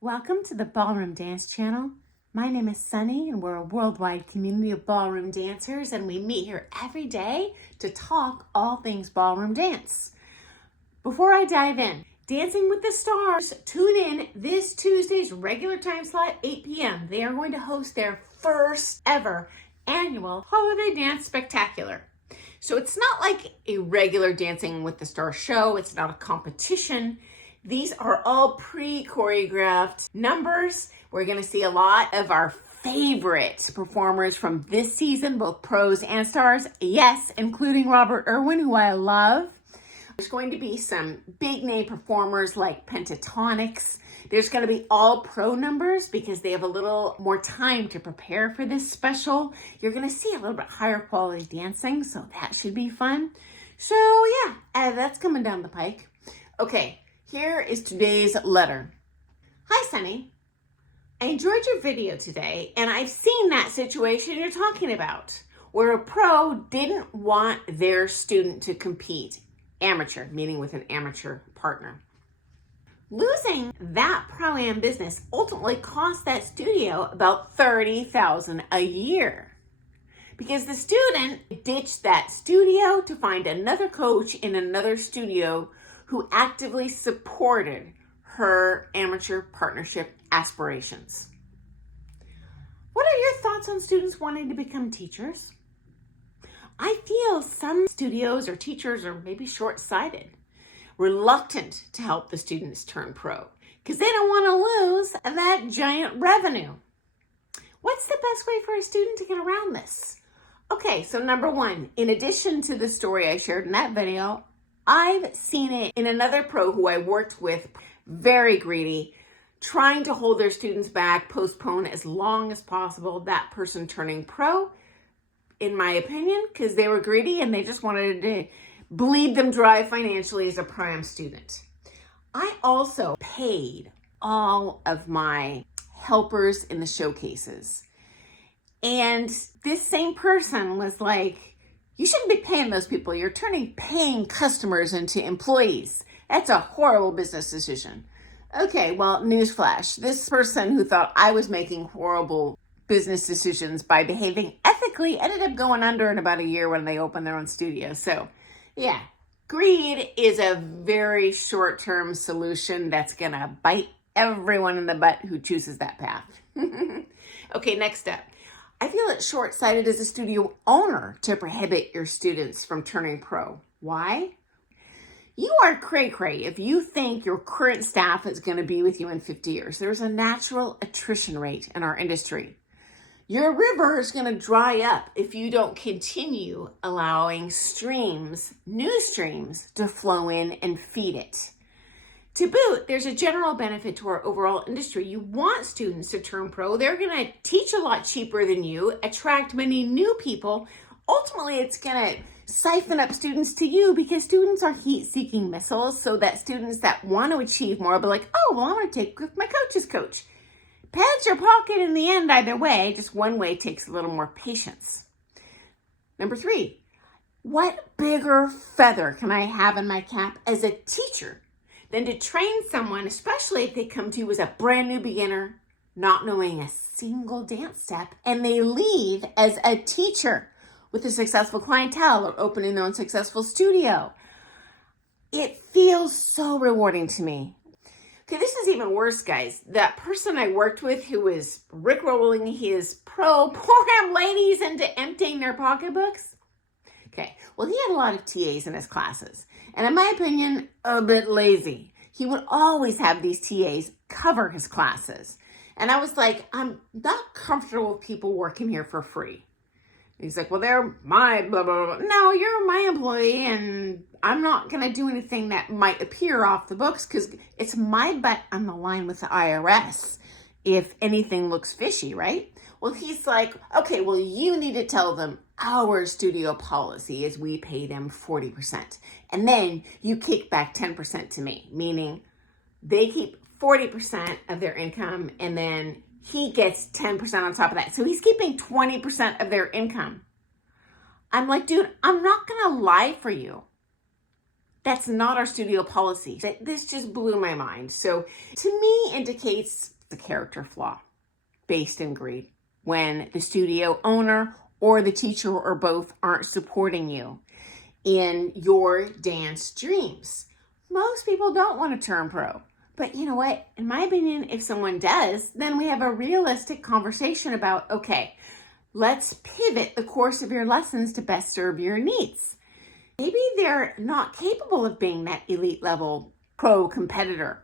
Welcome to the Ballroom Dance Channel. My name is Sunny and we're a worldwide community of ballroom dancers, and we meet here every day to talk all things ballroom dance. Before I dive in, Dancing with the Stars, tune in this Tuesday's regular time slot, 8 p.m. They are going to host their first ever annual holiday dance spectacular. So it's not like a regular Dancing with the Stars show. It's not a competition. These are all pre-choreographed numbers. We're going to see a lot of our favorite performers from this season, both pros and stars. Yes, including Robert Irwin, who I love. There's going to be some big name performers like Pentatonics. There's going to be all pro numbers because they have a little more time to prepare for this special. You're going to see a little bit higher quality dancing, so that should be fun. So yeah, that's coming down the pike. Okay. Here is today's letter. Hi, Sunny. I enjoyed your video today, and I've seen that situation you're talking about, where a pro didn't want their student to compete, amateur, meaning with an amateur partner. Losing that pro-am business ultimately cost that studio about $30,000 a year, because the student ditched that studio to find another coach in another studio who actively supported her amateur partnership aspirations. What are your thoughts on students wanting to become teachers? I feel some studios or teachers are maybe short-sighted, reluctant to help the students turn pro because they don't want to lose that giant revenue. What's the best way for a student to get around this? Okay, so number one, in addition to the story I shared in that video, I've seen it in another pro who I worked with, very greedy, trying to hold their students back, postpone as long as possible that person turning pro, in my opinion, because they were greedy and they just wanted to bleed them dry financially as a pro-am student. I also paid all of my helpers in the showcases. And this same person was like, you shouldn't be paying those people. You're turning paying customers into employees. That's a horrible business decision. Okay, well, newsflash. This person who thought I was making horrible business decisions by behaving ethically ended up going under in about a year when they opened their own studio. So, yeah, greed is a very short-term solution that's going to bite everyone in the butt who chooses that path. Okay, next step. I feel it's short-sighted as a studio owner to prohibit your students from turning pro. Why? You are cray-cray if you think your current staff is going to be with you in 50 years. There's a natural attrition rate in our industry. Your river is going to dry up if you don't continue allowing new streams, to flow in and feed it. To boot, there's a general benefit to our overall industry. You want students to turn pro. They're going to teach a lot cheaper than you, attract many new people. Ultimately, it's going to siphon up students to you because students are heat-seeking missiles, so that students that want to achieve more will be like, oh, well, I'm going to take with my coach's coach. Pads your pocket in the end either way. Just one way takes a little more patience. Number 3, what bigger feather can I have in my cap as a teacher than to train someone, especially if they come to you as a brand new beginner, not knowing a single dance step, and they leave as a teacher with a successful clientele or opening their own successful studio. It feels so rewarding to me. Okay, this is even worse, guys. That person I worked with who was rickrolling his pro-am ladies into emptying their pocketbooks. Okay, well, he had a lot of TAs in his classes, and in my opinion, a bit lazy. He would always have these TAs cover his classes. And I was like, I'm not comfortable with people working here for free. He's like, well, they're my blah, blah, blah. No, you're my employee, and I'm not going to do anything that might appear off the books because it's my butt on the line with the IRS if anything looks fishy, right? Well, he's like, okay, well, you need to tell them our studio policy is we pay them 40%. And then you kick back 10% to me, meaning they keep 40% of their income and then he gets 10% on top of that. So he's keeping 20% of their income. I'm like, dude, I'm not going to lie for you. That's not our studio policy. This just blew my mind. So to me, indicates the character flaw based in greed when the studio owner or the teacher or both aren't supporting you in your dance dreams. Most people don't want to turn pro. But you know what? In my opinion, if someone does, then we have a realistic conversation about, okay, let's pivot the course of your lessons to best serve your needs. Maybe they're not capable of being that elite level pro competitor.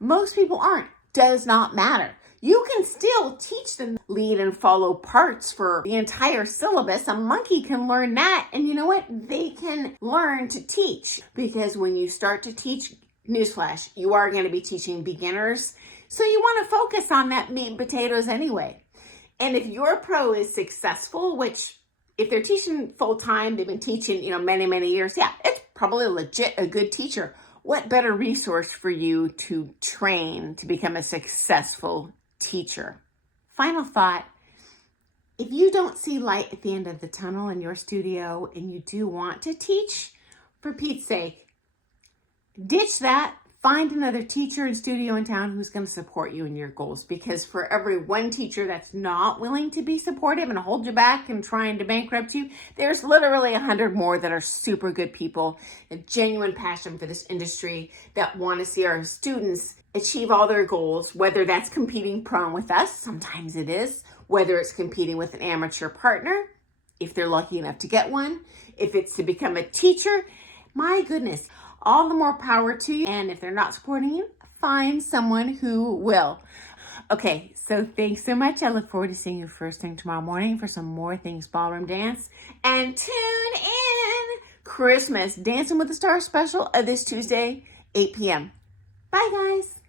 Most people aren't. Does not matter. You can still teach them lead and follow parts for the entire syllabus. A monkey can learn that. And you know what? They can learn to teach, because when you start to teach, newsflash, you are going to be teaching beginners. So you want to focus on that meat and potatoes anyway. And if your pro is successful, which if they're teaching full time, they've been teaching, many, many years. Yeah, it's probably legit a good teacher. What better resource for you to train to become a successful teacher? Final thought, if you don't see light at the end of the tunnel in your studio and you do want to teach, for Pete's sake, ditch that. Find another teacher and studio in town who's going to support you in your goals, because for every one teacher that's not willing to be supportive and hold you back and trying to bankrupt you, there's literally 100 more that are super good people, a genuine passion for this industry, that want to see our students achieve all their goals, whether that's competing pro with us, sometimes it is, whether it's competing with an amateur partner, if they're lucky enough to get one, if it's to become a teacher. My goodness, all the more power to you. And if they're not supporting you, find someone who will. Okay, so thanks so much. I look forward to seeing you first thing tomorrow morning for some more things ballroom dance. And tune in Christmas Dancing with the Stars special this Tuesday, 8 p.m. Bye, guys.